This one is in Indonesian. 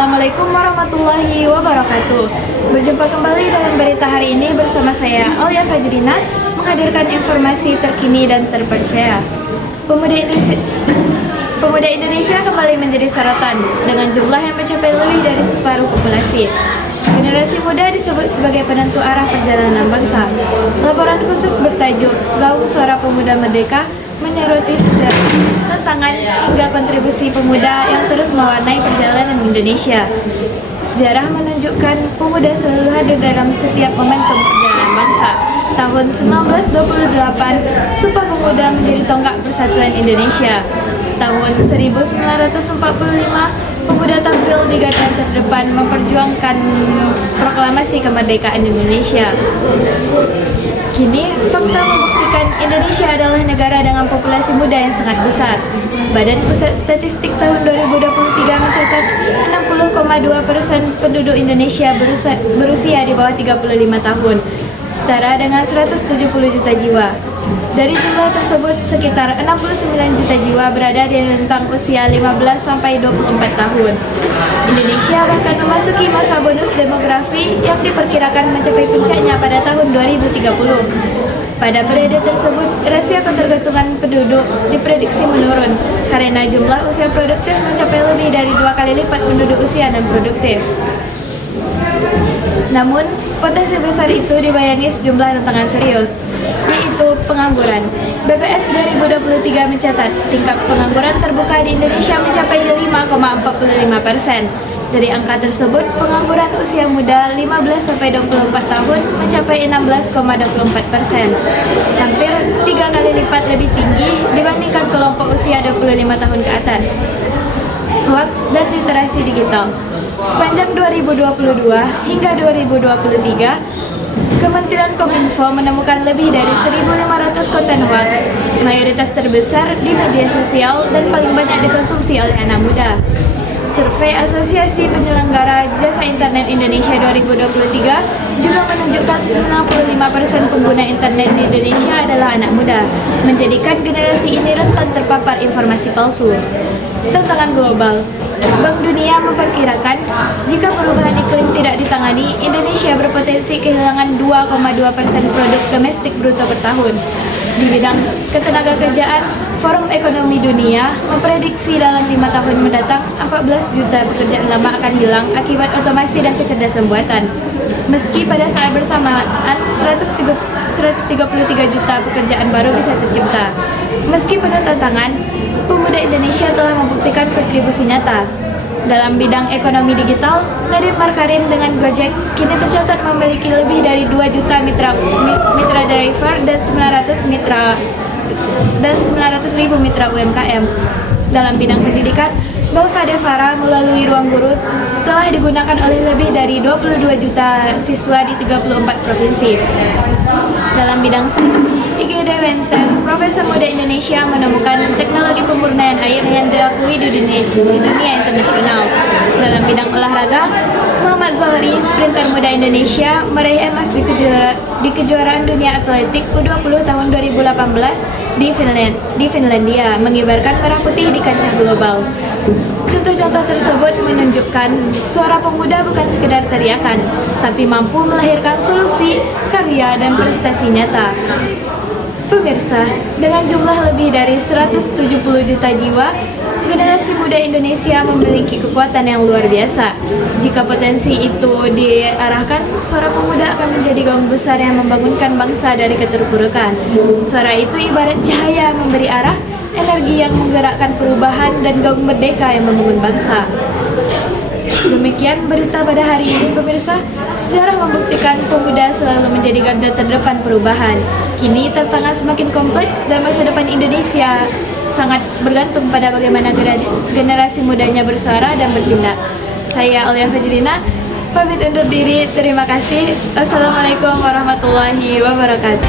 Assalamualaikum warahmatullahi wabarakatuh. Berjumpa kembali dalam berita hari ini bersama saya Alia Fajrina, menghadirkan informasi terkini dan terpercaya. Pemuda Indonesia kembali menjadi sorotan dengan jumlah yang mencapai lebih dari separuh populasi. Generasi muda disebut sebagai penentu arah perjalanan bangsa. Laporan khusus bertajuk Gaung Suara Pemuda Merdeka menyoroti sejarah, tantangan hingga kontribusi pemuda yang terus mewarnai perjalanan Indonesia. Sejarah menunjukkan pemuda selalu hadir dalam setiap momentum perjalanan bangsa. Tahun 1928, Sumpah Pemuda menjadi tonggak persatuan Indonesia. Tahun 1945, pemuda tampil di garda terdepan memperjuangkan proklamasi kemerdekaan Indonesia. Kini, fakta membuktikan Indonesia adalah negara dengan populasi muda yang sangat besar. Badan Pusat Statistik tahun 2023 mencatat 60,2% penduduk Indonesia berusia di bawah 35 tahun, setara dengan 170 juta jiwa. Dari jumlah tersebut, sekitar 69 juta jiwa berada di rentang usia 15 sampai 24 tahun. Indonesia bahkan memasuki masa bonus demografi yang diperkirakan mencapai puncaknya pada tahun 2030. Pada periode tersebut, rasio ketergantungan penduduk diprediksi menurun karena jumlah usia produktif mencapai lebih dari 2 kali lipat penduduk usia non produktif. Namun, potensi besar itu dibayangi sejumlah tantangan serius, yaitu pengangguran. BPS 2023 mencatat tingkat pengangguran terbuka di Indonesia mencapai 5,45%. Dari angka tersebut, pengangguran usia muda 15-24 tahun mencapai 16,24%, hampir 3 kali lipat lebih tinggi dibandingkan kelompok usia 25 tahun ke atas. Hoaks dan literasi digital. Sepanjang 2022 hingga 2023, Kementerian Kominfo menemukan lebih dari 1.500 konten hoaks, mayoritas terbesar di media sosial dan paling banyak dikonsumsi oleh anak muda. Survei Asosiasi Penyelenggara Jasa Internet Indonesia 2023 juga menunjukkan 95% pengguna internet di Indonesia adalah anak muda, menjadikan generasi ini rentan terpapar informasi palsu. Tantangan global. Bank Dunia memperkirakan jika perubahan iklim tidak ditangani, Indonesia berpotensi kehilangan 2,2% produk domestik bruto per tahun. Di bidang ketenagakerjaan, Forum Ekonomi Dunia memprediksi dalam 5 tahun mendatang 14 juta pekerjaan lama akan hilang akibat otomasi dan kecerdasan buatan. Meski pada saat bersamaan 133 juta pekerjaan baru bisa tercipta. Meski penuh tantangan, pemuda Indonesia telah membuktikan kontribusi nyata. Dalam bidang ekonomi digital, Nadiem Makarim dengan Gojek kini tercatat memiliki lebih dari 2 juta mitra driver dan 900.000 mitra UMKM. Dalam bidang pendidikan, Belva Devara melalui Ruang Guru telah digunakan oleh lebih dari 22 juta siswa di 34 provinsi. Dalam bidang sains, IGD Wenten, Profesor Muda Indonesia menemukan teknologi pemurnian air yang diakui di dunia internasional. Dalam bidang olahraga, Muhammad Zohri, sprinter muda Indonesia, meraih emas di kejuaraan dunia atletik U20 tahun 2018 di Finlandia, mengibarkan merah putih di kancah global. Contoh-contoh tersebut menunjukkan suara pemuda bukan sekedar teriakan, tapi mampu melahirkan solusi, karya, dan prestasi nyata. Pemirsa, dengan jumlah lebih dari 170 juta jiwa, generasi muda Indonesia memiliki kekuatan yang luar biasa. Jika potensi itu diarahkan, suara pemuda akan menjadi gaung besar yang membangunkan bangsa dari keterpurukan. Suara itu ibarat cahaya memberi arah, energi yang menggerakkan perubahan, dan gaung merdeka yang membangun bangsa. Demikian berita pada hari ini, pemirsa. Sejarah membuktikan pemuda selalu menjadi garda terdepan perubahan. Kini tantangan semakin kompleks dan masa depan Indonesia sangat bergantung pada bagaimana generasi mudanya bersuara dan bertindak. Saya Alia Fajrina, pamit undur diri. Terima kasih. Assalamualaikum warahmatullahi wabarakatuh.